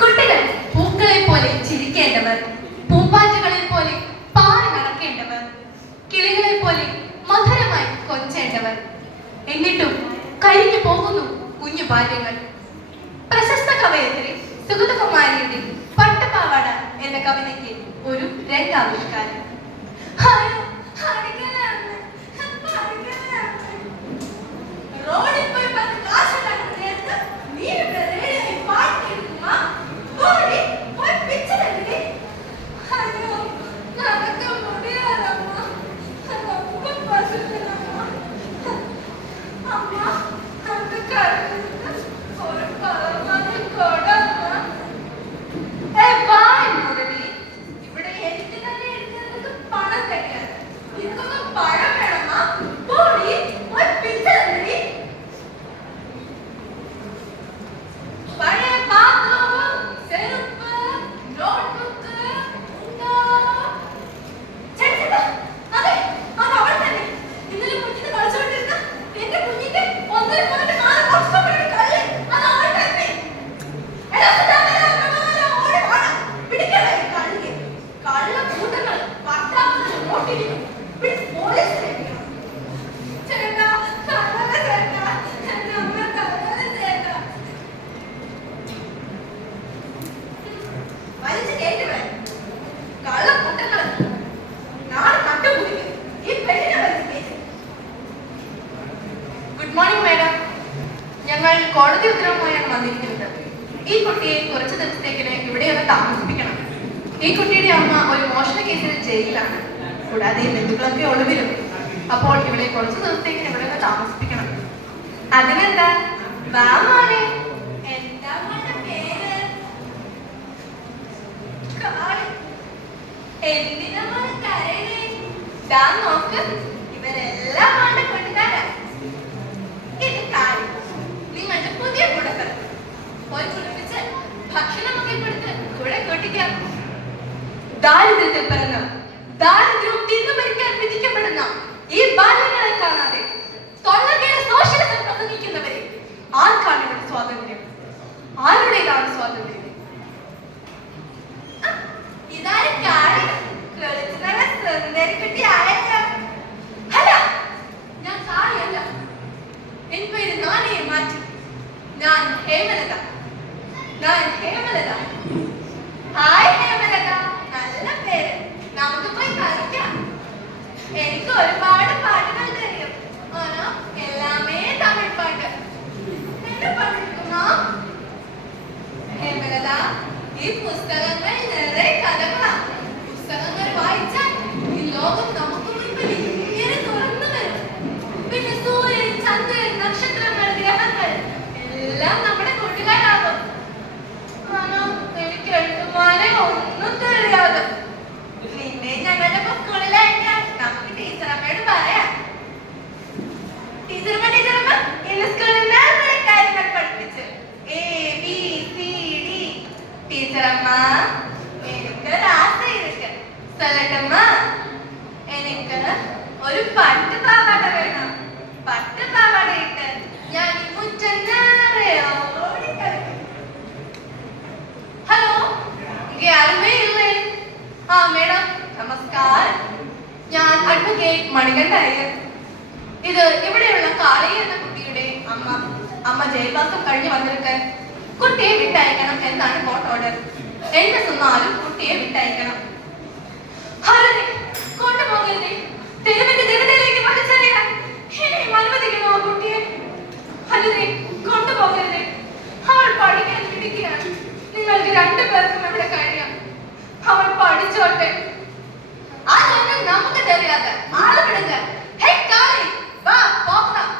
കുട്ടികൾ പൂക്കളെ പോലെ ചിരിക്കേണ്ടവർ, പൂമ്പാറ്റകളെ പോലെ പാറി നടക്കേണ്ടവർ, കിളികളെ പോലെ മധുരമായി കൊഞ്ചേണ്ടവർ. എന്നിട്ടും കഴിഞ്ഞു പോകുന്നു കുഞ്ഞു ബാല്യങ്ങൾ. പ്രശസ്ത കവയത്രി സുഗതകുമാരിയുടെ പട്ടുപാവാട എന്ന കവിതയ്ക്ക് ഒരു രംഗാവിഷ്കാരം. റോഡിൽ പോയി കോടതി ഉത്തരവുമായാണ് വന്നിരിക്കുന്നത്. ഈ കുട്ടിയെ കുറച്ചു ദിവസത്തേക്കിന് ഇവിടെയൊന്ന് താമസിപ്പിക്കണം. ഈ കുട്ടിയുടെ അമ്മ ഒരു മോഷണ കേസിൽ ജയിലിലാണ്. കൂടാതെ ബന്ധുക്കളൊക്കെ ഒളിവിലും. അപ്പോൾ ഇവിടെ കുറച്ചു ദിവസത്തേക്കിന് ഇവിടെ ഒന്ന് താമസിപ്പിക്കണം. അതിനെന്താ മോനെ? എന്താ പേര്? എന്തിനാ കരയണേ? നോക്ക്, ഇവരെല്ലാം ആളുടെ കൂട്ടുകാരാ. ഇത് കാര്യം നിങ്ങളുടെ പുതിയ കൂടക്കർ പോയി കുളിപ്പിച്ച് ഭക്ഷണമൊക്കെ കൊടുത്ത് കൂടെ കൂട്ടിക്കാം. ദാരിദ്ര്യത്തിൽ പിറന്ന് ദാരിദ്ര്യവും തിന്നു മരിക്കാൻ വിധിക്കപ്പെടുന്ന ഈ ബാല്യങ്ങളെ കാണാതെ തൊള്ളകേട് സോഷ്യലിസം പ്രസംഗിക്കുന്നവരെ ആർക്കാണ് ഇവിടെ സ്വാതന്ത്ര്യം? ആരുടേതാണ് സ്വാതന്ത്ര്യം? ഇതാരും കാര്യം കുട്ടി ആയല്ലോ. അല്ല, ഞാൻ കാളിയല്ല. എൻ പേര് നാനേ മാറ്റി. ഞാൻ ഹേമലത. ഹായ് ഹേമലത, നല്ല പേര്. നമുക്ക് പോയി കളിക്കാം. എനിക്ക് ഒരുപാട് പാട്ടുകൾ தெரியும். ആണോ? എല്ലാമേ തമിഴ് പാട്ട്. എന്നെ പഠിക്കുമോ? ഹേമലത, ഈ പുസ്തകങ്ങൾ നിറയെ കഥകളാണ്. പുസ്തകങ്ങൾ വായിച്ചാൽ ഈ ലോകം നമുക്ക് മുൻപിൽ ഇങ്ങനെ തുറന്നു വരും. പിന്നെ സൂര്യൻ, ചന്ദ്രൻ, നക്ഷത്രങ്ങൾ, ഗ്രഹങ്ങൾ എല്ലാം നമ്മുടെ കൂട്ടുകാരാകും. ആണോ? എനിക്ക് എഴുതുവാനേ ഒന്നും தெரியாது. പിന്നെ ഞങ്ങളുടെ സ്കൂളിലായിരിക്കാം. നമുക്ക് ടീച്ചറമ്മയോട് പറയാം. ടീച്ചറമ്മ ഇന്ന് സ്കൂളിൽ നിറയെ കാര്യങ്ങൾ പഠിപ്പിച്ച് ABCD. ടീച്ചറമ്മ, എനിക്ക് ആസை இருக்கு. சொல்லட்டுமா? എനിക്ക് ഒരു പട്ട് പാവാട വേണം. പട്ട് പാവാട ഇട്ട് ഞാൻ ഹലോ, ആരുമേ ഇല്ലേ? മേഡം നമസ്കാരം. ഞാൻ അഡ്വക്കേറ്റ് മണികണ്ഠ അയ്യർ. ഇത് ഇവിടെയുള്ള കാളി എന്ന കുട്ടിയുടെ അമ്മ ജയിൽവാസം കഴിഞ്ഞു വന്നിരിക്കാൻ കുട്ടിയെ വിട്ടയക്കണം എന്നാണ് കോർട്ട് ഓർഡർ. എന്റെ സ്വന്നാലും കുട്ടിയെ വിട്ടയക്കണം. കൊണ്ടുപോകരുതേ, തെരുവിന്റെ ജനതയിലേക്ക് വലിച്ചെറിയാൻ ഇനിയും അനുവദിക്കണോ കുട്ടിയെ? അല്ലേ, കൊണ്ടുപോകരുതേ. അവൾ പഠിക്കാൻ പിടിക്കുകയാണ്. നിങ്ങൾക്ക് രണ്ടുപേർക്കും ഇവിടെ കഴിയാം. അവൾ പഠിച്ചോട്ടെ. അതൊന്നും നമുക്ക് தெரியாது. ആള് വിടുക. ഹേ കാളി, വാ പോകാം.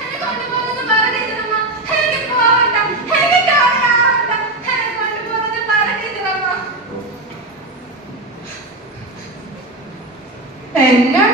എന്നെ കൊണ്ടുപോകുന്നത് പറഞ്ഞിരുന്നമ്മ. എനിക്ക് പോകണ്ട. എനിക്ക് കാളിയാവണ്ട. എന്നെ കൊണ്ടുപോകുന്നത് പറഞ്ഞിരുന്നമ്മ. എന്നാ